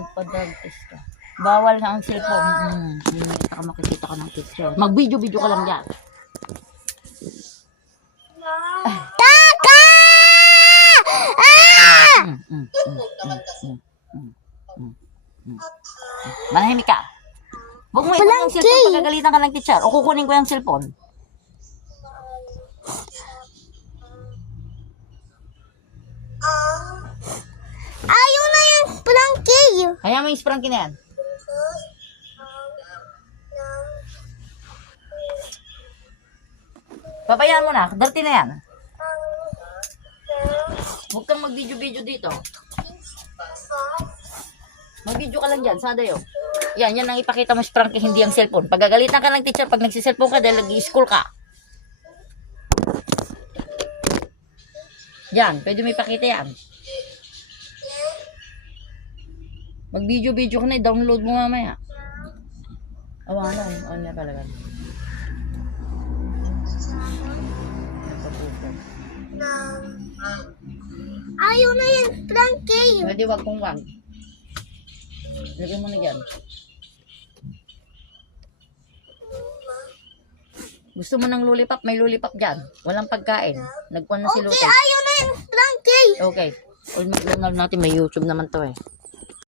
Magpa-drug test ka. Bawal na ang cellphone. Saka makikita ka ng picture. Mag-video-video ka lang yan. Taka! Manahimik ka. Huwag mo ito yung cellphone, pagkagalitan ka ng teacher. O kukunin ko yung cellphone. Ayaw na yan, Frankie. Kaya mo yung Frankie na yan. Pabayaan mo na, dirty na yan. Huwag kang mag-video-video dito. Mag-video ka lang dyan, sadayo. Yan ang ipakita mo si Frankie, hindi ang cellphone. Pagagalitan ka ng teacher, pag nagsiselfone ka dahil nag-i-school ka. Yan, pwede mo ipakita yan. Mag-video-video ka na, download mo mamaya. Awa na, on na talaga. Ayaw na yan, Frankie. Pwede wag kong wag. Lagyan mo na dyan. Gusto mo ng lollipop? May lollipop dyan. Walang pagkain. Nagkuhan na si Lotte. Ayaw na yan, Frankie. Okay. All mag natin, may YouTube naman to eh.